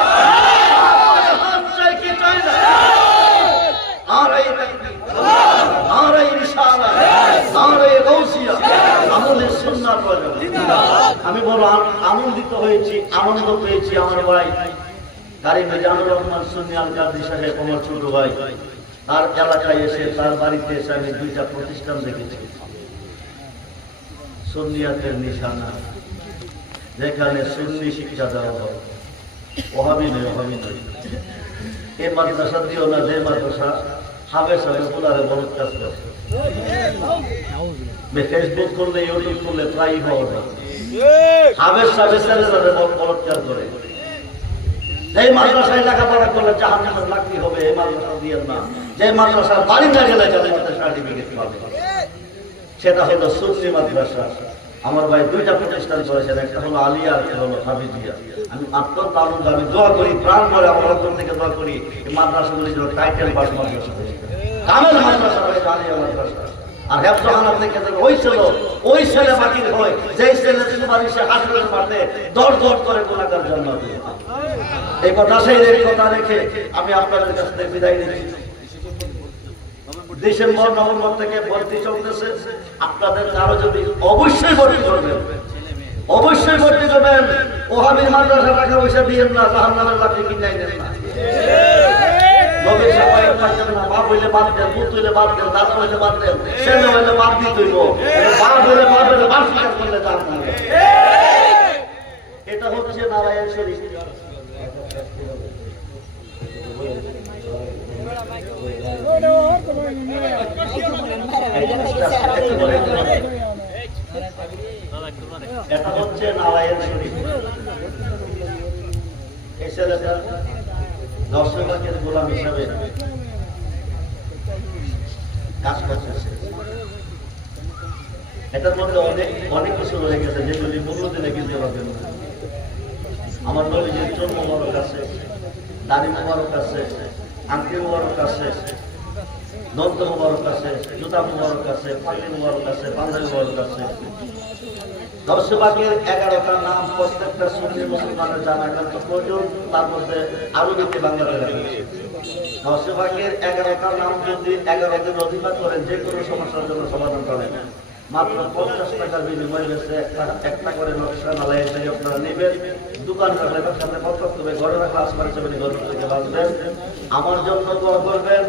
চাই কি চাই না? নারায়ে তাকবীর, নারায়ে রিসালাত, নারায়ে গাউসিয়া, আমলের সুন্নাত ওয়াল জামাত। আমি বড় আনন্দিত হয়েছি, আনন্দ পেয়েছি। আমার ভাই কারি মিজানুর রহমান সুন্নি আল কাদরি সাহেব, আমার ছোট ভাই, তার এলাকায় এসে, তার বাড়িতে এসে আমি দুইটা প্রতিষ্ঠান দেখেছি, সুন্নিয়াতের নিশানা, যেখানে সুন্নি শিক্ষা দেওয়া হয়। ওহাবি নয়, ওহাবি নয়। এই মাদ্রাসা দিও না, যে মাদ্রাসা হাবে সাবে বলারে বড় কাজ করে। ফেসবুক করলে, ইউটিউব করলে প্রায় পাওয়া যায়। হাবে সাবে ছেলেরা বড় কাজ করে। যে মাদ্রাসায় লেখাপড়া করলে জাহান্নামের লাকড়ি হবে, এই মাদ্রাসা দিয়ে না। যে মাদ্রাসার বাড়ি না গেলে জান্নাতের সার্টিফিকেট পাবে, সেটা হলো সুন্নি মাদ্রাসা। আমার ভাই দুইটা প্রতিষ্ঠান করেছেন, একটা হলো আলিয়া, একটা হলো হাফিজিয়া। আমি অত্যন্ত আনন্দ, আমি দোয়া করি, প্রাণ করে আমার অন্তর থেকে দোয়া করি, এই মাদ্রাসাগুলি যেন টাইটেল পাস মাদ্রাসা হয়েছে, কামেল মাদ্রাসা হয়েছে, আলিয়া মাদ্রাসা। আর হেফজখানা থেকে ওই ছেলে বাকির হয়, যে ছেলে সুপারিশে হাসপাতাল মাঠে দৌড় দৌড় করে গুনাহগার জান্নাত। এই কথা কথা রেখে আমি আপনাদের কাছ থেকে বিদায় নিচ্ছি। ডিসেম্বর নভেম্বর থেকে ভর্তি চলতেছে। আপনাদের কারো যদি অবশ্যই ভর্তি করবেন, অবশ্যই ভর্তি করবেন। ওহাবীর মাদ্রাসা টাকা পয়সা দিয়েন না, জাহান্নামের লাঠি কিনাই দেন না। নবীর সাফায়াত পাচ্ছেন না, বাপ হইলে বাদ দেন, পুত হইলে বাদ দেন, দাদা হইলে বাদ দেন, ছেলে হইলে বাদ দিতে হইব। বাপ হইলে বাপ হইলে বাপ স্বীকার করলে জাহান্নাম। এটা হচ্ছে নারায়ণ শরীফ। এটা হচ্ছে নারায়ণ শরীফ। এই ছেলেটা দর্শকের গোলাম হিসাবে কাজ করতেছে। এটার মধ্যে অনেক কিছু রয়ে গেছে, যেগুলি বহু দিনে কিনতে পারবেন না। আমার নবীজির চোখ মোবারক আছে, দাড়ি মোবারক আছে, আংটি মোবারক আছে, দন্ত মোবারক আছে, জুতা মোবারক আছে, পাগড়ি মোবারক আছে, পাঞ্জাবি মোবারক আছে। গাউসে পাকের 11টা নাম প্রত্যেকটা সুন্নি মুসলমানের জানা একান্ত প্রয়োজন। তার মধ্যে আরবিতে বাংলাতে লেখা আছে। গাউসে পাকের 11টা নাম যদি 11 দিন অধিকার করেন, যে কোনো সমস্যার জন্য সমাধান করেন। মাত্র 50 টাকার বিনিময়ে গেছে একটা করে নকশা নালাই হিসেবে আপনারা নেবেন। দোকান রাখলে সামনে পথ করবে, ঘরে রাখলে আসমানি চাবি ঘর থেকে বাঁচবেন। আমার জন্য দোয়া করবেন,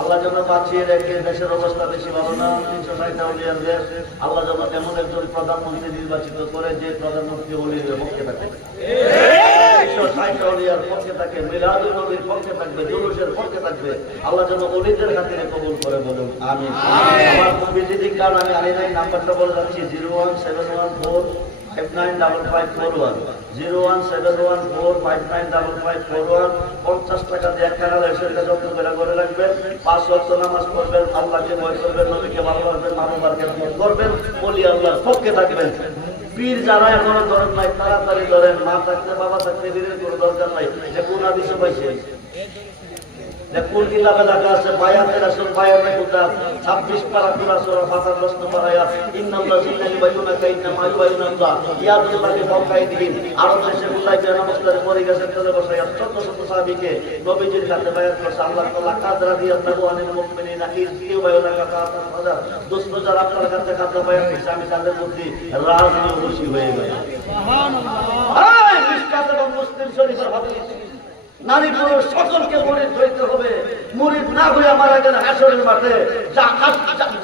আল্লাহ যেন বাঁচিয়ে রেখে। দেশের অবস্থা বেশি ভালো না, 360টা ওলিয়ার দেশ। আল্লাহ যেন এমন একজন প্রধানমন্ত্রী নির্বাচিত করে, যে প্রধানমন্ত্রী ওলিদের পক্ষে থাকে, 360টা ওলিয়ার পক্ষে থাকে, মিলাদুন নবীর পক্ষে থাকবে, জুলুসের পক্ষে থাকবে। আল্লাহ যেন ওলিদের খাতিরে কবুল করে, বলুন আমিন। আমার ভিজিটিং কার্ড আমি আনি নাই, নাম্বারটা বলে যাচ্ছি 01714595541, 01714595541। 50 টাকা দিয়ে একটা লাইসেন্সটা যত্ন করে রাখবেন। 5 ওয়াক্ত নামাজ পড়বেন, আল্লাহকে ভয় করবেন, নবীকে ভালোবাসবেন, মানবতার খেদমত করবেন, ওলি আল্লাহর পক্ষে থাকবেন। পীর যারা এখনো ধরেন নাই, তাড়াতাড়ি ধরেন। মা থাকতে বাবা থাকতে পীরের কোনো দরকার নাই। যে কোন হাদিসে পাইছে, কোন কিতাবে লেখা আছে, বায়াতে রাসূল বায়াতে খুদা 26 পারা সূরা সূরা ফাতিহা 10 নম্বর আয়াত, ইন্নাল্লাযীনা ইউবাইয়ুনাকা ইন্নামা ইউবাইয়ুনাল্লাহ ইয়াদুল্লাহি ফাওকা আইদিহিম। আরব দেশে উল্লাইকে নমস্কারে পড়ে গেছে, চলে বসে 1400 সাহাবীকে নবীজির কাছে বায়াত করছে। আল্লাহ তাআলা কাদরা দিয়াল্লাহু আনিল মুমিনিনা ইয ইউবাইয়ুনাকা ফাতাহ ফাদা। দোস্ত যারা আপনার কাছে কাদরা বায়াত করছে, আমি তাদের প্রতি রাজি ও খুশি হয়ে গেলাম। সুবহানাল্লাহ। এই মিশকাত এবং মুসলিম শরীফের হাদিস, নারী পুরুষ সকলকে মুরিদ হইতে হবে। মুরিদ না হয়ে মারা গেলে হাসরের মাঠে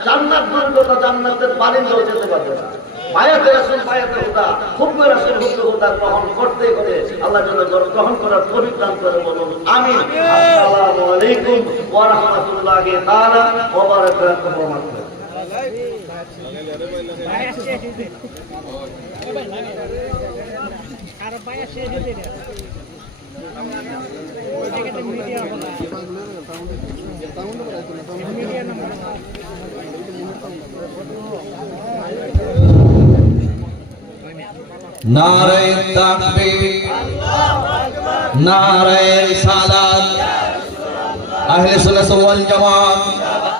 জান্নাত দূরের কথা, জান্নাতের বারিন্দাও যেতে পারবে না। বায়াতে রাসূল বায়াতে খুদা, হুকমে রাসূল হুকমে খুদা গ্রহণ করতে করে আল্লাহ যেন গ্রহণ করার তৌফিক দান করে, বলুন আমিন। আসসালামু আলাইকুম ওয়া রাহমাতুল্লাহি তাআলা ওয়া বারাকাতুহু। नारे तकबीर नारे रिसालत अहले सुन्नत वल जमात